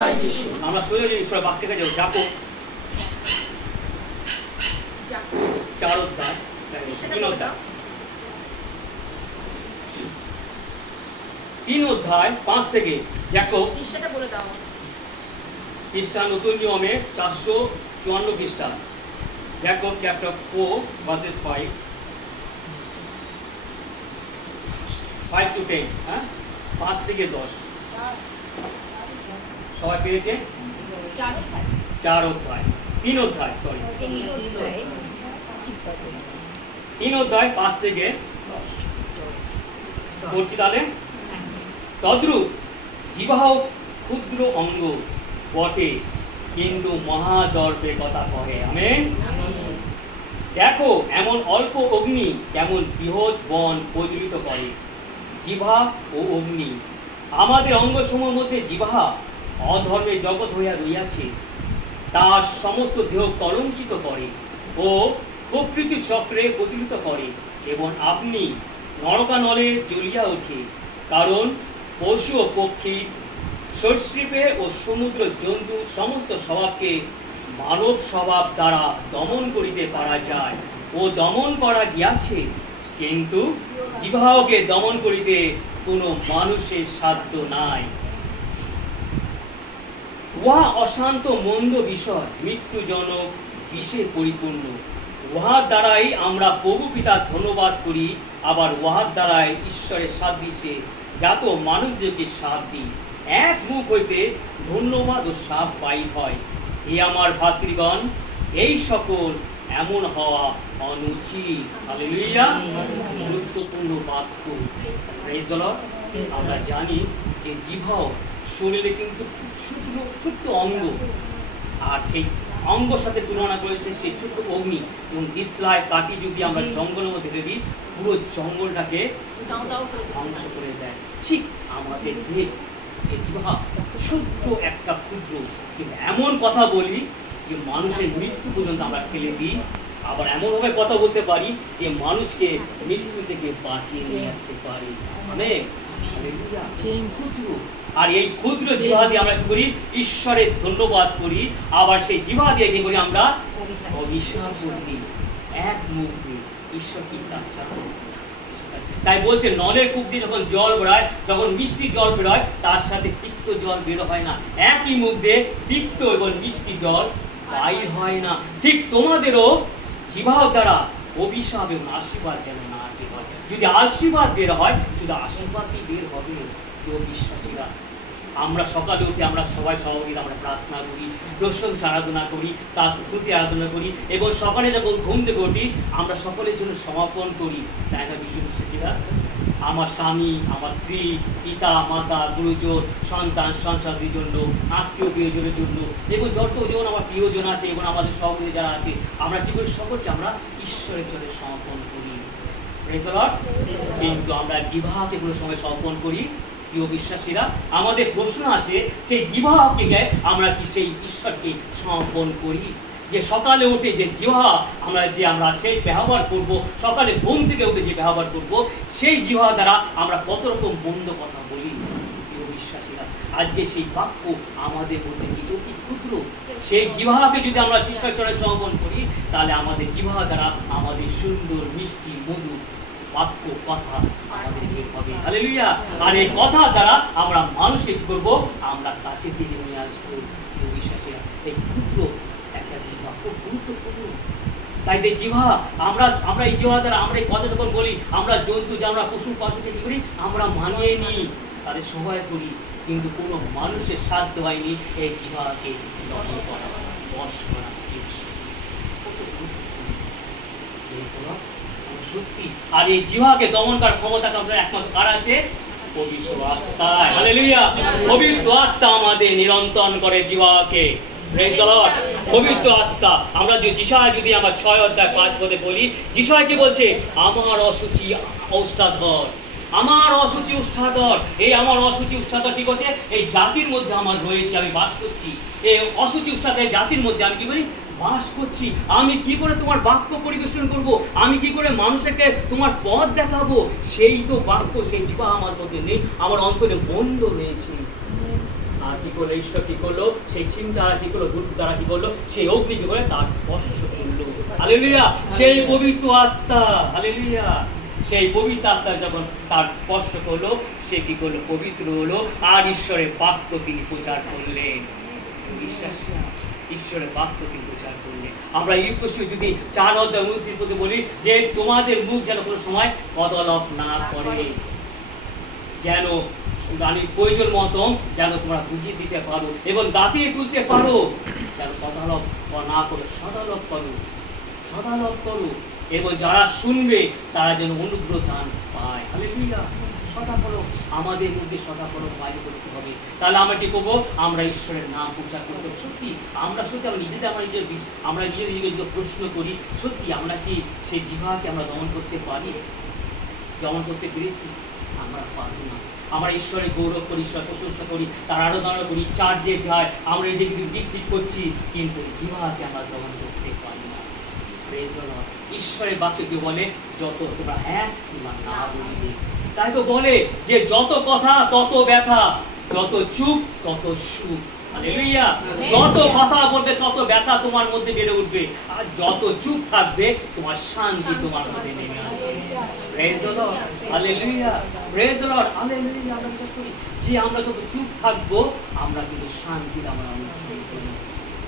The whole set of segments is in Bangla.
আমরা সোজা যে ঈশ্বরের বাক্যে যাবো যাকো 4 অধ্যায় 3 অধ্যায় 5 থেকে যাকো পৃষ্ঠাটা বলে দাও। পৃষ্ঠা নতুন নিয়মে 454 পৃষ্ঠা যাকো চ্যাপ্টার 4 ভার্সেস 5 to 10 হ্যাঁ 5 থেকে 10 সবাই পেয়েছে 4 অধ্যায় 3 অধ্যায় সরি 3 অধ্যায় 5 থেকে 10 পড়ছি তাহলে তদ্রূপ জিহ্বা ক্ষুদ্র অঙ্গ বটে কিন্তু মহাদর্পে কথা কহে আমেন। দেখো এমন অল্প অগ্নি কেমন বৃহৎ বন প্রজ্বলিত করে। জিহ্বা ও অগ্নি আমাদের অঙ্গসমূহের মধ্যে জিহ্বা অধর্মে জগৎ হইয়া রইয়াছে, তার সমস্ত দেহ কলঙ্কিত করে ও প্রকৃতি চক্রে প্রচলিত করে এবং আপনি নরকানলে জ্বলিয়া ওঠে, কারণ পশু ও পক্ষী সরীসৃপে ও সমুদ্র জন্তু সমস্ত স্বভাবকে মানব স্বভাব দ্বারা দমন করিতে পারা যায় ও দমন করা গিয়াছে, কিন্তু জিহ্বাকে দমন করিতে কোনো মানুষের সাধ্য নাই। উহা অশান্ত মন্দ বিষয়, মৃত্যুজনক বিষে পরিপূর্ণ। উহার দ্বারাই আমরা প্রভু পিতার ধন্যবাদ করি, আবার উহার দ্বারাই ঈশ্বরের সাদৃশ্যে জাত মানুষদেরকে সাপ দিই। এক মুখ হইতে ধন্যবাদ ও সাপ বাহির হয়। এ আমার ভাতৃগণ, এই সকল এমন হওয়া অনুচিত। হালেলুয়া। গুরুত্বপূর্ণ বাক্য। Praise the Lord. আমরা জানি যে জিহ্বা শরীরে কিন্তু ছোট্ট অঙ্গ, আর সেই অঙ্গর সাথে তুলনা করেছে সেই ছোট্ট অগ্নি। এবং দিশলায় কাটি যদি আমরা জঙ্গলের মধ্যে রেখে দিই, পুরো জঙ্গলটাকে ধ্বংস করে দেয়। ঠিক আমাদের দেহ যে জিহ্বা ছোট্ট একটা ক্ষুদ্র, কিন্তু এমন কথা বলি যে মানুষের মৃত্যু পর্যন্ত আমরা ঠেলে দিই। আবার এমনভাবে কথা বলতে পারি যে মানুষকে মৃত্যু থেকে বাঁচিয়ে নিয়ে আসতে পারি। মানে ক্ষুদ্র, আর এই ক্ষুদ্র জিহ্বা দিয়ে আমরা কি করি? ঈশ্বরের ধন্যবাদ করি। আবার সেই জিহ্বা দিয়ে কি করি? আমরা অবিশ্বাস করি। এক মুখ দিয়ে ঈশ্বর কি কাজ। তাই বলছে নলের কূপ দিয়ে যখন জল বেরোয়, যখন মিষ্টি জল বেরোয়, তার সাথে তিক্ত জল বেরো হয় না। একই মুখ দিয়ে তিক্ত এবং মিষ্টি জল বাইর হয় না। ঠিক তোমাদেরও জিহ্বা দ্বারা অভিশাপ এবং আশীর্বাদ যেন না বের হয়। যদি আশীর্বাদ বের হয়, শুধু আশীর্বাদই বের হবে। কেউ বিশ্বাসীরা আমরা সকালে উঠে আমরা সবাই সহযোগিতা আমরা প্রার্থনা করি, প্রশংসা আরাধনা করি, তার স্তুতি আরাধনা করি, এবং সকালে যখন ঘুম থেকে উঠি আমরা সকলের জন্য সমাপন করি, তাই না বিশ্বাসীরা? আমার স্বামী, আমার স্ত্রী, পিতা মাতা, গুরুজন, সন্তান সংসারীর জন্য, আত্মীয় প্রিয়জনের জন্য, এবং যতজন আমার প্রিয়জন আছে এবং আমাদের সহযোগী যারা আছে, আমরা কি করি? সকলকে আমরা ঈশ্বরের জন্য সমাপন করি। Praise the Lord. কিন্তু আমরা জিহ্বাকে কোনো সময় সমর্পণ করি? প্রিয় বিশ্বাসীরা, আমাদের প্রশ্ন আছে সেই জিহ্বাকে আমরা কি সেই ঈশ্বরকে সমর্পণ করি? যে সকালে উঠে যে জিহ্বা আমরা সেই ব্যবহার করব, সকালে ঘুম থেকে উঠে যে ব্যবহার করব, সেই জিহ্বা দ্বারা আমরা কত রকম মন্দ কথা বলি। প্রিয় বিশ্বাসীরা, আজকে সেই বাক্য আমাদের মধ্যে কিছু কি ক্ষুদ্র, সেই জিহ্বাকে যদি আমরা ঈশ্বরের চরণে সমর্পণ করি, তাহলে আমাদের জিহ্বা দ্বারা আমাদের সুন্দর মিষ্টি মধু বাক্য কথা আমাদের বের হবে। হালেলুয়া। আর এই কথা দ্বারা আমরা মানুষকে কি করবো? আমরা কাছে টেনে নিয়ে আসবো। বিশ্বাসীরা, এই ক্ষুদ্র একটা জিহ্বা খুব গুরুত্বপূর্ণ। তাই এই জিহ্বা আমরা এই জিহ্বা দ্বারা আমরা এই কথা যখন বলি, আমরা জন্তু যে আমরা পশু পাশুকে কি করি? আমরা মানিয়ে নিই, তাদের সহায় করি, কিন্তু কোনো মানুষের সাধ্য হয়নি এই জিহ্বাকে দমন করা, বশ করা। সত্যি। আর এই জিহ্বাকে দমন করার ক্ষমতা আমাদের একমাত্র কার আছে? পবিত্র আত্মা। হালেলুয়া। পবিত্র আত্মা আমাদের নিয়ন্ত্রণ করে জিহ্বাকে। Praise the Lord. পবিত্র আত্মা। আমরা যদি আমরা 6 অধ্যায় 5 পদে বলি, যিশয় কি বলছে? আমার অসুচি ওষ্ঠাধর, আমার অসুচি ওষ্ঠাধর। এই আমার অসুচি ওষ্ঠাধর কি করছে? এই জাতির মধ্যে আমার রয়েছে, আমি বাস করছি। এই অসুচি ওষ্ঠাধর জাতির মধ্যে আমি কি করি? বাস করছি। আমি কি করে তোমার বাক্য পরিবেশন করব? আমি কি করে মানুষকে তোমার পথ দেখাবো? সেই তো বাক্য, সেই জিহ্বা আমার মধ্যে নেই, আমার অন্তরে বন্ধ হয়েছে। আর কি করলো ঈশ্বর, কি করলো সেই চিন্তা কি করলো, দূর দ্বারা কি করলো সেই অগ্নি কি করে তার স্পর্শ করলো। হালেলুয়া, সেই পবিত্র আত্মা, হালেলুয়া, সেই পবিত্র আত্মা যখন তার স্পর্শ করলো সে কি করলো, পবিত্র হলো আর ঈশ্বরের বাক্য তিনি প্রচার করলেন। বিশ্বাস, ঈশ্বরের বাক্য তিনি প্রচার করলেন। আমরা ইউকোসীয় যদি 4:29 বলি যে তোমাদের মুখ যেন কোনো সময় কদলপ না করে, যেন প্রয়োজন মতো যেন তোমরা বুঝিয়ে দিতে পারো এবং গাতিয়ে তুলতে পারো, যেন কদলপ না করো, সদালপ করো, সদালপ করো, এবং যারা শুনবে তারা যেন অনুগ্রহ দান পায়। হালেলুয়া, সদাপলক আমাদের মধ্যে সদাপলক বাইরে করতে হবে। তাহলে আমরা কি করবো, আমরা ঈশ্বরের নাম প্রচার করতে হবে। সত্যি আমরা নিজেদের প্রশ্ন করি, সত্যি আমরা কি সেই জিহ্বাকে আমরা দমন করতে পারি, দমন করতে পেরেছি? আমরা পারি না। আমরা ঈশ্বরের গৌরব করি, ঈশ্বরের প্রশংসা করি, তার আরাধনা করি, চার্চে যায়, আমরা এদিকে দিক করছি, কিন্তু জিহ্বাকে আমরা দমন করতে পারি না। ঈশ্বরের বাক্যকে বলে যত তোমরা হ্যাঁ কিংবা না বলবে। তাই তো বলে যে যত কথা তত ব্যথা, যত চুপ তত সুখ। হালেলুয়া, যত কথা বলবে তত ব্যথা তোমার মধ্যে বেড়ে উঠবে, আর যত চুপ থাকবে তোমার শান্তি তোমার মধ্যে নেমে আসবে। Praise the Lord, hallelujah, praise the Lord, hallelujah. আমরা বিশ্বাস করি যে আমরা যত চুপ থাকবো আমরা কিন্তু শান্তির আমরা অনুভব করব,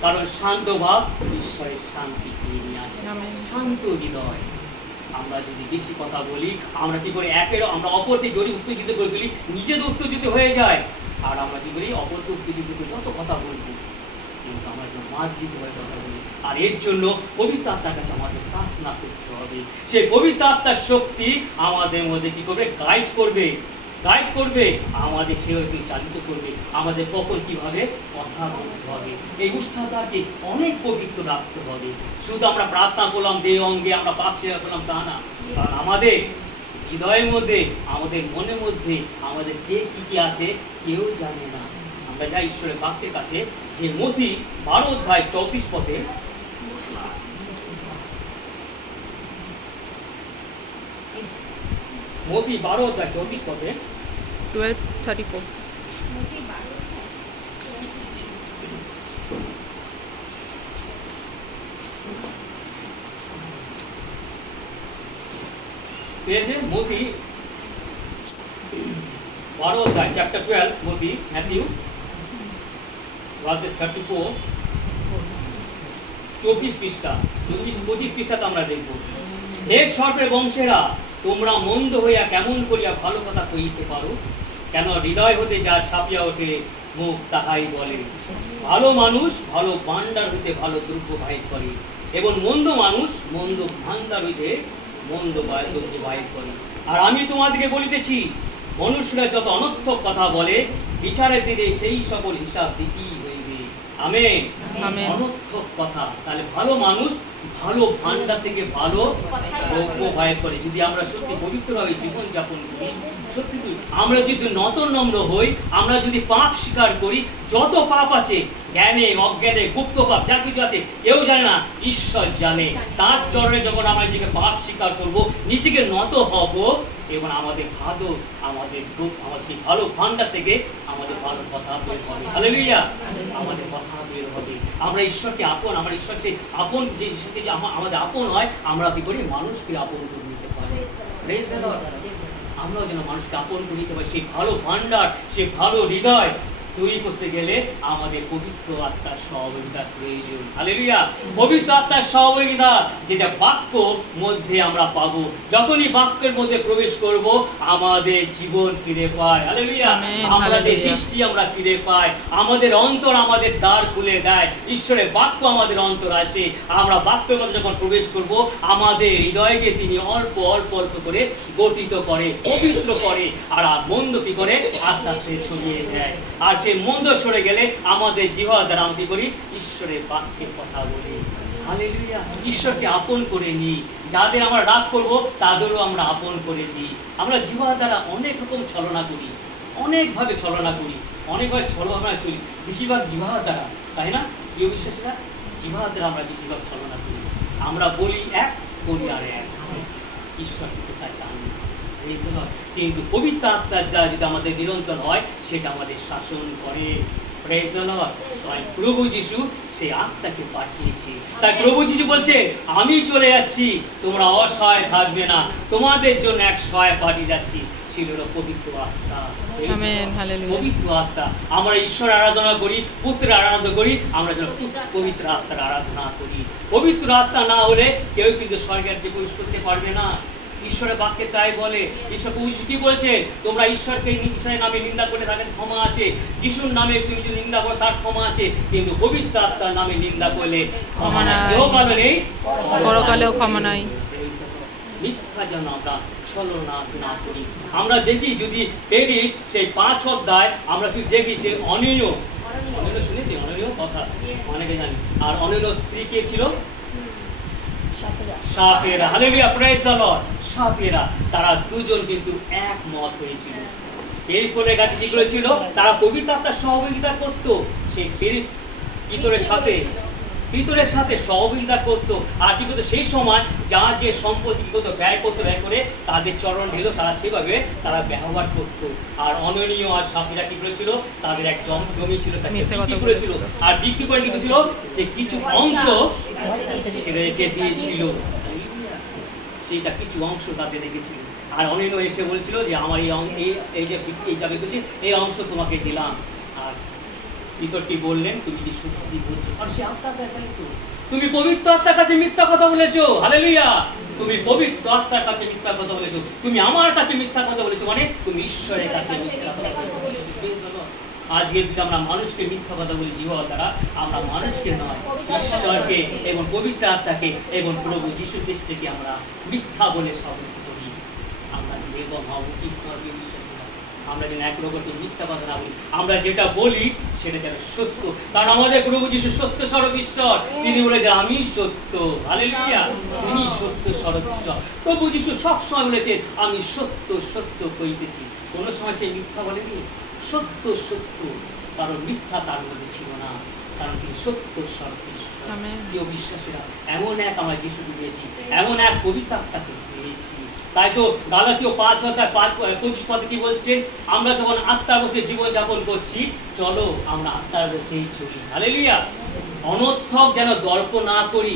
কারণ শান্ত ভাব ঈশ্বরের শান্তি নিয়ে আসে, শান্ত হৃদয়। আমরা যদি বেশি কথা বলি আমরা কি করি, আমরা অপরকে গড়ি উত্তেজিত করে তুলি, নিজেদের উত্তেজিত হয়ে যায়, আর আমরা কি করি অপরকে উত্তেজিত করে যত কথা বলবো, কিন্তু আমরা যেন মার্জিত হয়ে কথা বলি। আর এর জন্য পবিত্র আত্মার কাছে আমাদের প্রার্থনা করতে হবে। সেই পবিত্র আত্মার শক্তি আমাদের মধ্যে কি করবে, গাইড করবে, আমাদের সেভাবে চালিত করবে, আমাদের কখন কিভাবে কথা বলতে হবে। এই উষ্ণতাকে অনেক পবিত্র রাখতে হবে। শুধু আমরা প্রার্থনা করলাম দেহ অঙ্গে, আমরা পাপ স্বীকার করলাম তা না, কারণ আমাদের হৃদয়ের মধ্যে, আমাদের মনের মধ্যে আমাদের কে কি আছে কেউ জানে না। আমরা যাই ঈশ্বরের বাক্যের কাছে, যে মতি 12:34 মতি 12:34 12:34 পেয়েছে। মতি 12 চ্যাপ্টার 12 মতি, ম্যাথিউ, ভার্সেস 34, 24 পৃষ্ঠা, 25 পৃষ্ঠাতে আমরা দেখব। হে সর্পের বংশেরা, তোমরা মন্দ হইয়া কেমন করিয়া ভালো কথা কইতে পারো? কেন হৃদয় হতে যা ছাপিয়া ওঠে মুখ তাহাই বলে। ভালো মানুষ ভালো ভাণ্ডার হইতে ভালো দ্রব্য বাহির করে, এবং মন্দ মানুষ মন্দ ভাণ্ডার হইতে মন্দ দ্রব্য বাহির করে। আর আমি তোমাদেরকে বলিতেছি, মনুষ্যরা যত অনর্থক কথা বলে বিচারের দিনে সেই সকল হিসাব দিতেই হইবে। আমেন। অনর্থক কথা, তাহলে ভালো মানুষ ভালো ভাণ্ডার থেকে ভালো দ্রব্য বাহির করে। যদি আমরা সত্যি পবিত্রভাবে জীবনযাপন করি, সত্যি আমরা যদি নম্র হই, আমরা যদি পাপ স্বীকার করি, যত পাপ আছে জ্ঞানে অজ্ঞানে গুপ্ত পাপ যা কিছু আছে কেউ জানে না, ঈশ্বর জানে। তার চরণে যখন আমরা নিজেকে পাপ স্বীকার করব, নিজেকে নত হব, এবং আমাদের ভালো আমাদের সেই ভালো ভাণ্ডার থেকে আমাদের ভালো কথা বের হবে। হালেলুয়া, আমাদের কথা বের হবে। আমরা ঈশ্বরকে আপন, আমরা ঈশ্বর সেই আপন, যে ঈশ্বরকে যে আমাদের আপন হয়, আমরা কি করি মানুষকে আপন করে নিতে পারি। প্রেজ দ্য লর্ড, আমরাও যেন মানুষকে আপন করে নিতে পারি। সেই ভালো ভাণ্ডার, সেই ভালো হৃদয় তৈরি করতে গেলে আমাদের পবিত্র আত্মার সহযোগিতার প্রয়োজন। হালেলুয়া, পবিত্র আত্মার সহযোগিতা যেটা বাক্য মধ্যে আমরা পাবো। যখনই বাক্যের মধ্যে প্রবেশ করব, আমাদের জীবন ফিরে পায়। হালেলুয়া, আমাদের দৃষ্টি আমরা ফিরে পাই, আমাদের অন্তর আমাদের দ্বার খুলে দেয়। ঈশ্বরের বাক্য আমাদের অন্তর আসে, আমরা বাক্যের মধ্যে যখন প্রবেশ করব, আমাদের হৃদয়কে তিনি অল্প অল্প অল্প করে গঠিত করে, পবিত্র করে, আর মন্দ কি করে আস্তে আস্তে সরিয়ে দেয়। আর সেই মন্দ সরে গেলে আমাদের জিহ্বা দ্বারা আমরা কি করি, ঈশ্বরের বাক্যের কথা বলি। হালেলুয়া, ঈশ্বরকে আপন করে নিই। যাদের আমরা রাগ করবো তাদেরও আমরা আপন করে দিই। আমরা জিহ্বা দ্বারা অনেক রকম ছলনা করি, অনেকভাবে ছলনা করি, অনেকভাবে ছলনা চলি, বেশিরভাগ জিহ্বা দ্বারা, তাই না প্রিয় বিশ্বাসীরা? জিহ্বা দ্বারা আমরা বেশিরভাগ ছলনা করি। আমরা বলি এক, করি আর এক। ঈশ্বর কিন্তু তা জানি। কিন্তু পবিত্র আত্মার যা যদি আমাদের নিরন্তর হয়, সেটা আমাদের শাসন করে, প্রেজ দ্য লর্ড। স্বয়ং প্রভু যিশু সেই আত্মাকে পাঠিয়েছে। তাই প্রভু যিশু বলছে, আমি চলে যাচ্ছি, তোমরা অসহায় থাকবে না, তোমাদের জন্য এক সহায় পাঠিয়ে যাচ্ছি, ছিল পবিত্র আত্মা। Amen, hallelujah. পবিত্র আত্মা। আমরা ঈশ্বর আরাধনা করি, পুত্রের আরাধনা করি, আমরা যেন পবিত্র আত্মার আরাধনা করি। পবিত্র আত্মা না হলে কেউ কিন্তু স্বর্গের যে প্রবেশ করতে পারবে না। ঈশ্বরের বাক্যে তাই বলে। ঈশ্বর কি বলছে? তোমরা ঈশ্বরকে ঈশ্বরের নামে নিন্দা করে তার কাছে ক্ষমা আছে, যিশুর নামে তুমি যদি নিন্দা করো তার ক্ষমা আছে, কিন্তু পবিত্র আত্মার নামে নিন্দা করলে ক্ষমা নাই, ইহকালে নেই, পরকালেও ক্ষমা নাই। মিথ্যা যেন আমরা ছলনা না করি। আমরা দেখি যদি পেরি সেই 5 অধ্যায় আমরা যদি দেখি সে অনিয় শুনেছি, অনিয় কথা অনেকে জানি। আর অনিয় স্ত্রী কে ছিল? Sapphira. Hallelujah, praise the Lord. Sapphira, তারা দুজন কিন্তু একমত হয়েছিল। পেরিকলের কাছে কি করেছিল? তারা পবিত্র আত্মার সহযোগিতা করতো। সেই পেরিক ভিতরের সাথে সহযোগিতা করতো। আর কি করতো? সেই সময় যার যে সম্পত্তি কি করতো ব্যয় করে তাদের চরণ ঢেলো, তারা সেভাবে তারা ব্যবহার করতো। আর অননীয় আর সাফিরা কি করেছিল? তাদের এক জমি ছিল, তাকে বিক্রি করেছিল। আর বিক্রি করে কি করেছিল? যে কিছু অংশ সেটা রেখে দিয়েছিল, সেটা কিছু অংশ তাদের রেখেছিল। আর অনন্য এসে বলছিল যে আমার এই যে যাবে করছি, এই অংশ তোমাকে দিলাম। আর ভিতর কি বললেন? তুমি কি সত্যি বলছো? আর সে আত্মার কাছে তুমি পবিত্র আত্মার কাছে মিথ্যা কথা বলেছো। হালেলুয়া, তুমি পবিত্র আত্মার কাছে মিথ্যা কথা বলেছো, তুমি আমার কাছে মিথ্যা কথা বলেছো, মানে তুমি ঈশ্বরের কাছে মিথ্যা কথা বলেছো। আজকে যদি আমরা মানুষকে মিথ্যা কথা বলি জীবন দ্বারা, আমরা মানুষকে নয়, ঈশ্বরকে এবং পবিত্র আত্মাকে এবং প্রভু যীশু খ্রিস্টকে আমরা মিথ্যা বলে সাবিত করি। আমরা নির্ভর হওয়া উচিত নয়। আমরা যেন এক রকমকে মিথ্যা কথা না বলি, আমরা যেটা বলি সেটা যেন সত্য। কারণ আমাদের প্রভু যীশু সত্য স্বরূপ ঈশ্বর। তিনি বলেছেন আমি সত্য। হালেলুয়া, তিনি সত্য স্বরূপ ঈশ্বর। প্রভু যীশু সবসময় বলেছেন আমি সত্য সত্য কইতেছি। কোনো সময় সে মিথ্যা বলেনি। সত্য সত্য, কারণ মিথ্যা তার মধ্যে ছিল না, কারণ তিনি সত্য স্বরূপ ঈশ্বর। প্রিয় বিশ্বাসীরা, এমন এক আমরা যিশুকে পেয়েছি, এমন এক পবিত্র আত্মাকে পেয়েছি। তাই তো গালাতীয় 5:25 কি বলছেন? আমরা যখন আত্মার বসে জীবন যাপন করছি, চলো আমরা আত্মার বসেই চলি। হালেলুয়া। অনর্থক যেন দর্প না করি,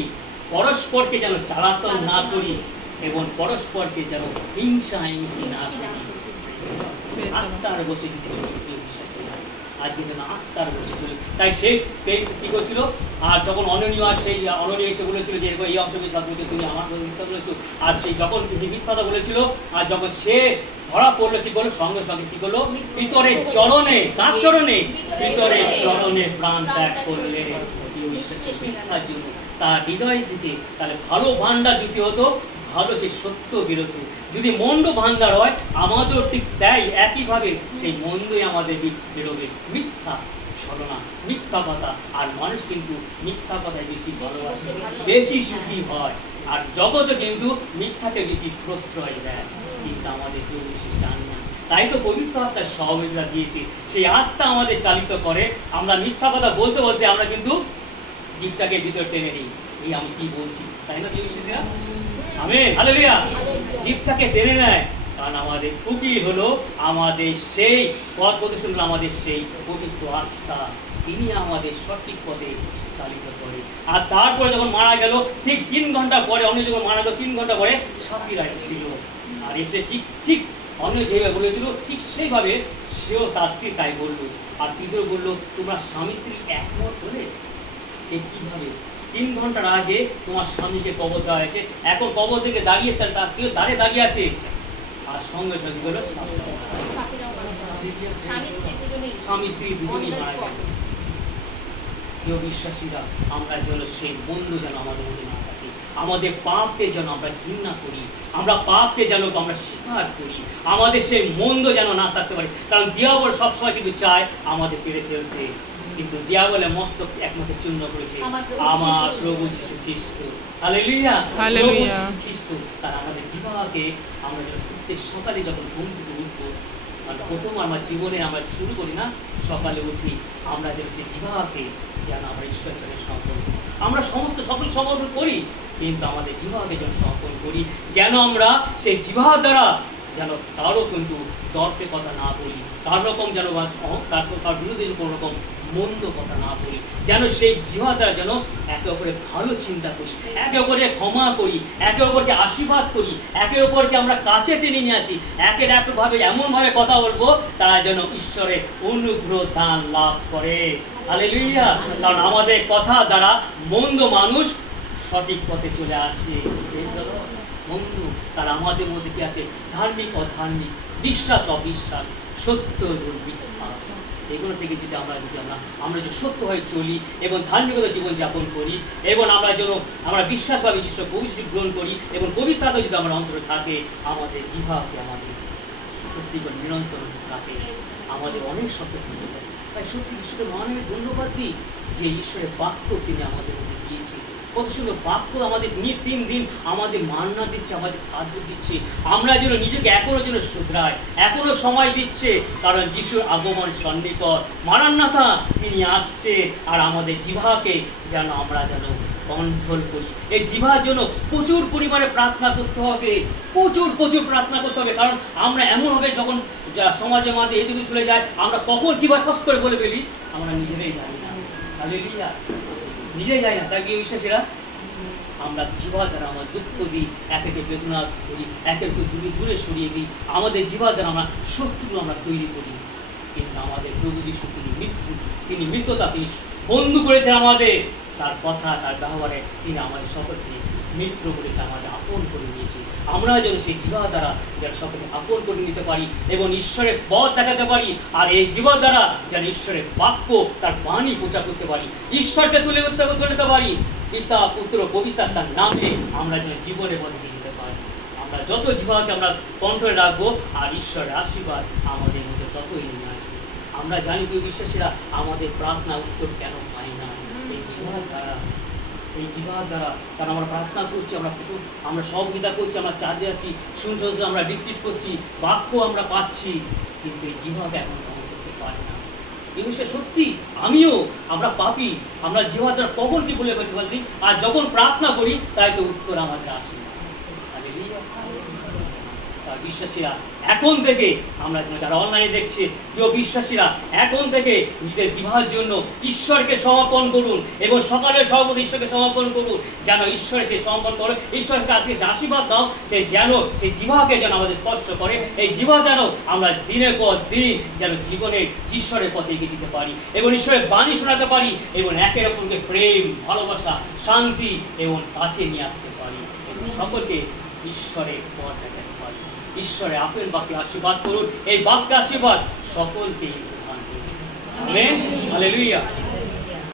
পরস্পরকে যেন চালাচল না করি, এবং পরস্পরকে যেন হিংসা না করি। আত্মার বসে যদি চলি, আজকে যেন আত্মার বসে চলি। তাই সে কি করছিল? আর যখন অননীয় আর সেই অননীয় এসে বলেছিল যে এই অংশ তুমি আমার মিথ্যা বলেছো, আর সেই যখন মিথ্যাটা বলেছিল, আর যখন সে ধরা পড়লো কি করলো? সঙ্গে সঙ্গে কি করলো? ভিতরের চরণে, কার চরণে? ভিতরের চরণে প্রাণ ত্যাগ করলে মিথ্যার জন্য। তার হৃদয় থেকে তাহলে ভালো ভান্ডার যদি হতো, ভালো সেই সত্য বেরোতো। যদি মন্দ ভান্ডার হয়, আমাদের ঠিক তাই একইভাবে সেই মন্দই আমাদের বেরোবে। মিথ্যা ছলনা, মিথ্যা কথা। আর মানুষ কিন্তু মিথ্যা কথায় বেশি ভালোবাসে, বেশি সুখী হয়। আর জগতে কিন্তু মিথ্যাকে বেশি প্রশ্রয় দেয়, কিন্তু আমাদের কেউ বেশি চান না। তাই তো পবিত্র আত্মার সহযোগিতা দিয়েছে। সেই আত্মা আমাদের চালিত করে। আমরা মিথ্যা কথা বলতে বলতে আমরা কিন্তু জীবটাকে ভিতরে টেনে নিই, এই আমি কি বলছি, তাই না? Amen, hallelujah. জীবটাকে টেনে নেয়, কারণ আমাদের উকিল হলো আমাদের সেই পথ প্রদর্শন, আমাদের সেই পবিত্র আত্মা। তিনি আমাদের সঠিক পথে চালিত করে। আর তারপরে যখন মারা গেল, ঠিক 3 ঘন্টা পরে, অন্য যখন মারা গেল 3 ঘন্টা পরে সাফিরা এসেছিল। আর এসে ঠিক অন্য যেভাবে বলেছিল, ঠিক সেইভাবে সেও তার স্ত্রী তাই বললো। আর পিতর বললো, তোমরা স্বামী স্ত্রী একমত হলে এ কিভাবে? 3 ঘন্টার আগে তোমার স্বামীকে কবর দেওয়া হয়েছে, এখন কবর থেকে দাঁড়িয়ে কেউ দাঁড়িয়ে আছে। আর সঙ্গে সঙ্গে হলো স্বামী স্ত্রী দুজনেই মারা গেছে। প্রিয় বিশ্বাসীরা, আমরা যেন সেই বন্ধু যেন আমাদের মধ্যে না থাকে। আমাদের পাপকে যেন আমরা ঘৃণা করি, আমরা পাপকে যেন আমরা স্বীকার করি, আমাদের সেই মন্দ যেন না থাকতে পারি। কারণ দিয়াবল সবসময় কিন্তু চায় আমাদের পেরে ফেলতে, কিন্তু দিয়াবলের মস্তক একমাত্র চূর্ণ করেছে আমার প্রভু যীশু খ্রিস্ট। হালেলুয়া, প্রভু যীশু খ্রিস্ট। তার আমাদের জীবনকে আমরা প্রত্যেক সকালে যখন ঘুম থেকে উঠবো, প্রথম আমার জীবনে আমরা শুরু করি না, সকালে উঠি আমরা যেন সেই জীবনকে যেন আমরা ঈশ্বরের জন্য সমর্পণ করি। আমরা সকল সমর্পণ করি, কিন্তু আমাদের জীবনকে যেন সমর্পণ করি, যেন আমরা সেই জীবন দ্বারা যেন কারো কিন্তু দর্পে কথা না বলি, কার রকম যেন কার বিরুদ্ধে কোনো রকম মন্দ কথা না বলি, যেন সেই জিহ্বা দ্বারা যেন একে অপরের ভালো চিন্তা করি, একে অপরকে ক্ষমা করি, একে অপরকে আশীর্বাদ করি, একে অপরকে আমরা কাছে টেনে নিয়ে আসি, একের একভাবে এমনভাবে কথা বলবো তারা যেন ঈশ্বরের অনুগ্রহ দান লাভ করে। হালেলুয়া। কারণ আমাদের কথা দ্বারা মন্দ মানুষ সঠিক পথে চলে আসে। বন্ধু, তারা আমাদের মধ্যে কি আছে? ধার্মিক অধার্মিক, বিশ্বাস অবিশ্বাস, সত্য এবং মিথ্যা, এগুলো থেকে যদি আমরা যদি সত্য হয়ে চলি এবং ধার্মিকতা জীবনযাপন করি এবং আমরা বিশ্বাসভাবে ঈশ্বর পবিত্র গ্রহণ করি এবং পবিত্রতা যদি আমার অন্তরে থাকে, আমাদের জিহ্বাকে আমাদের সত্যি করে নিরন্তর থাকে, আমাদের অনেক সত্য করতে পারে। তাই সত্যি ঈশ্বরের মহানবে ধন্যবাদ দিই যে ঈশ্বরের বাক্য তিনি আমাদের মধ্যে দিয়েছে। কত সুন্দর বাক্য আমাদের নিয়ে 3 দিন আমাদের মান্না দিচ্ছে, আমাদের খাদ্য দিচ্ছে। আমরা যেন নিজেকে এখনো যেন শুধরাই, এখনো সময় দিচ্ছে, কারণ যিশুর আগমন সন্নিকট, মারান্নাথা তিনি আসছে। আর আমাদের জিহ্বাকে যেন আমরা কন্ট্রোল করি। এই জিহ্বার জন্য প্রচুর পরিমাণে প্রার্থনা করতে হবে, প্রচুর প্রার্থনা করতে হবে। কারণ আমরা এমন হবে যখন সমাজের মধ্যে এদিকে চলে যায়, আমরা কখন কিভাবে ফস করে বলে ফেলি আমরা নিজেরাই জানি না। হালেলুয়া, নিজেই যাই না। তাই কি বিশ্বাসীরা, আমরা জিহ্বা দ্বারা আমরা দুঃখ দিই, একে বেদনা করি, একে দূরে সরিয়ে দিই, আমাদের জিহ্বা দ্বারা আমরা শত্রু আমরা তৈরি করি। কিন্তু আমাদের প্রভু যিশু তিনি মিত্রতা, তিনি বন্ধু করেছেন আমাদের। তার কথা, তার ব্যবহারে তিনি আমাদের সকলকে মিত্র বলেছে, আমাদের আপন করে নিয়েছে। আমরা যেন সেই জিহ্বা দ্বারা যেন সকলকে আপন করে নিতে পারি এবং ঈশ্বরের পথ দেখাতে পারি। আর এই জিহ্বা দ্বারা যেন ঈশ্বরের বাক্য, তার বাণী প্রচার করতে পারি, ঈশ্বরকে তুলে তুলতে পারি। পিতা পুত্র পবিত্রাত্মার নামে আমরা যেন জীবনের পথে যেতে পারি। আমরা যত জিহ্বাকে আমরা কন্ট্রোলে রাখবো, আর ঈশ্বরের আশীর্বাদ আমাদের মধ্যে ততই নেমে আসবে। আমরা জানি প্রিয় বিশ্বাসীরা, আমাদের প্রার্থনা উত্তর কেন পাই না? এই জিহ্বার দ্বারা। কারণ আমরা প্রার্থনা করছি, আমরা সহযোগিতা করছি, আমরা চার্জে আছি, শুনছি, আমরা বিকৃত করছি, বাক্য আমরা পাচ্ছি, কিন্তু এই জিহ্বাকে এখন গ্রহণ করতে পারি না। এই বিষয়ে সত্যি আমরা পাপি, আমরা জিহ্বা দ্বারা কখন কি বলে বলতে, আর যখন প্রার্থনা করি তাই তো উত্তর আমাদের আসে। বিশ্বাসীরা এখন থেকে আমরা যারা অনলাইনে দেখছে, প্রিয় বিশ্বাসীরা, এখন থেকে নিজেদের জিহ্বার জন্য ঈশ্বরকে সমর্পণ করুন এবং সকালের সর্বদা ঈশ্বরকে সমর্পণ করুন, যেন ঈশ্বরের সেই সমর্পণ করে, ঈশ্বরকে আজকে সে আশীর্বাদ দাও, সে যেন সেই জিহ্বাকে যেন আমাদের স্পর্শ করে। এই জিহ্বা যেন আমরা দিনের পর দিন যেন জীবনের ঈশ্বরের পথে এগিয়ে যেতে পারি এবং ঈশ্বরের বাণী শোনাতে পারি এবং একের অপরকে প্রেম, ভালোবাসা, শান্তি এবং কাছে নিয়ে আসতে পারি এবং সকলকে ঈশ্বরের পথ দেখাতে পারি। ঈশ্বরের আপন বাক্যে আশীর্বাদ করুন, এই বাক্যে আশীর্বাদ সকলকে প্রদান করুন। Amen, hallelujah.